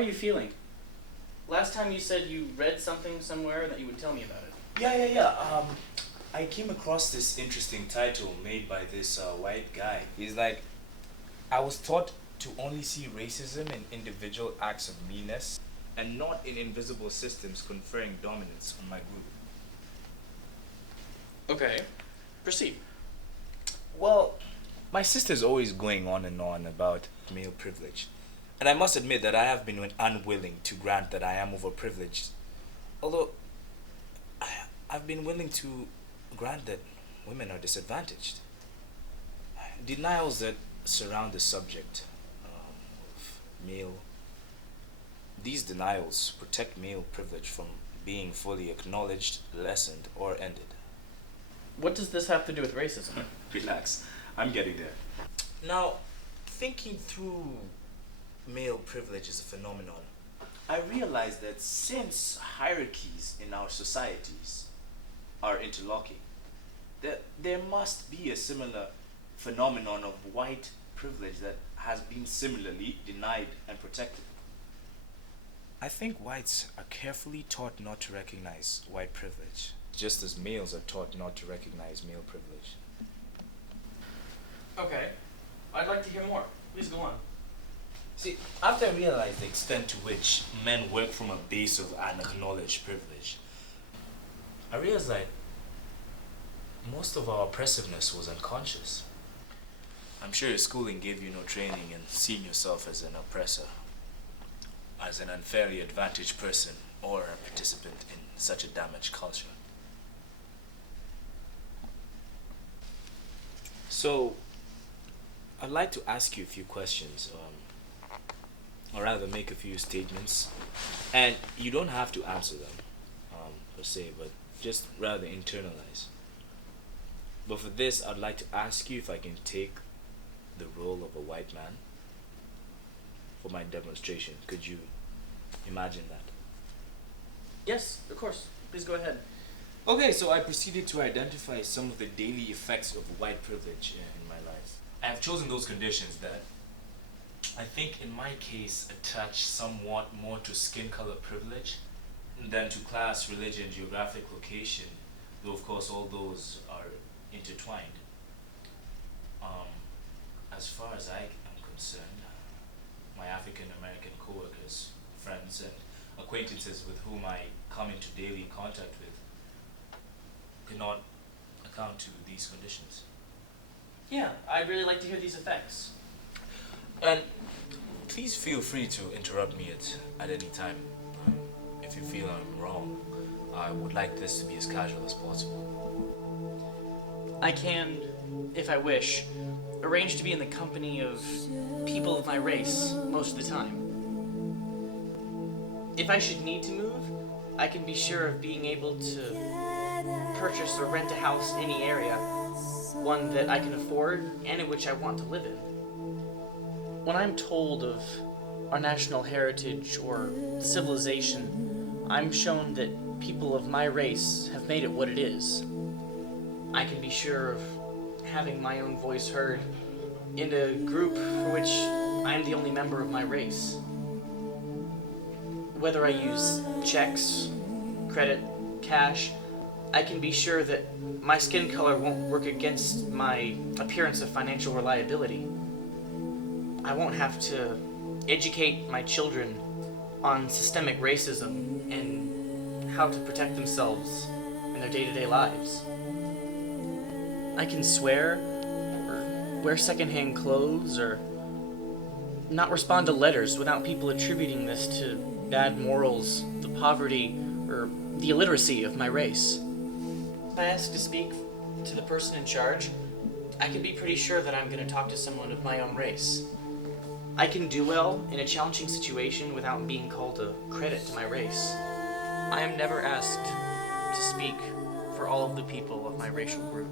are you feeling? Last time you said you read something somewhere and that you would tell me about it. Yeah. I came across this interesting title made by this white guy. He's like, I was taught to only see racism in individual acts of meanness and not in invisible systems conferring dominance on my group. Okay, proceed. Well, my sister's always going on and on about male privilege. And I must admit that I have been unwilling to grant that I am overprivileged. Although, I've been willing to grant that women are disadvantaged. Denials that surround the subject of male. These denials protect male privilege from being fully acknowledged, lessened, or ended. What does this have to do with racism? Relax, I'm getting there. Now, thinking through male privilege as a phenomenon, I realize that since hierarchies in our societies are interlocking, that there must be a similar phenomenon of white privilege that has been similarly denied and protected. I think whites are carefully taught not to recognize white privilege, just as males are taught not to recognize male privilege. Okay, I'd like to hear more. Please go on. See, after I realized the extent to which men work from a base of unacknowledged privilege, I realized that most of our oppressiveness was unconscious. I'm sure your schooling gave you no training in seeing yourself as an oppressor, as an unfairly advantaged person, or a participant in such a damaged culture. So, I'd like to ask you a few questions, or rather make a few statements, and you don't have to answer them, per se, but just rather internalize. But for this, I'd like to ask you if I can take the role of a white man for my demonstration. Could you imagine that? Yes, of course. Please go ahead. Okay, so I proceeded to identify some of the daily effects of white privilege in my life. I have chosen those conditions that I think in my case attach somewhat more to skin color privilege than to class, religion, geographic location, though of course all those are intertwined. As far as I am concerned, my African American co-workers, friends, and acquaintances with whom I come into daily contact with cannot account to these conditions. Yeah, I'd really like to hear these effects. And please feel free to interrupt me at any time. If you feel I'm wrong, I would like this to be as casual as possible. I can, if I wish, arrange to be in the company of people of my race most of the time. If I should need to move, I can be sure of being able to purchase or rent a house in any area, one that I can afford and in which I want to live in. When I'm told of our national heritage or civilization, I'm shown that people of my race have made it what it is. I can be sure of having my own voice heard in a group for which I'm the only member of my race. Whether I use checks, credit, cash, I can be sure that my skin color won't work against my appearance of financial reliability. I won't have to educate my children on systemic racism and how to protect themselves in their day-to-day lives. I can swear, or wear secondhand clothes, or not respond to letters without people attributing this to bad morals, the poverty, or the illiteracy of my race. If I ask to speak to the person in charge, I can be pretty sure that I'm going to talk to someone of my own race. I can do well in a challenging situation without being called a credit to my race. I am never asked to speak for all of the people of my racial group.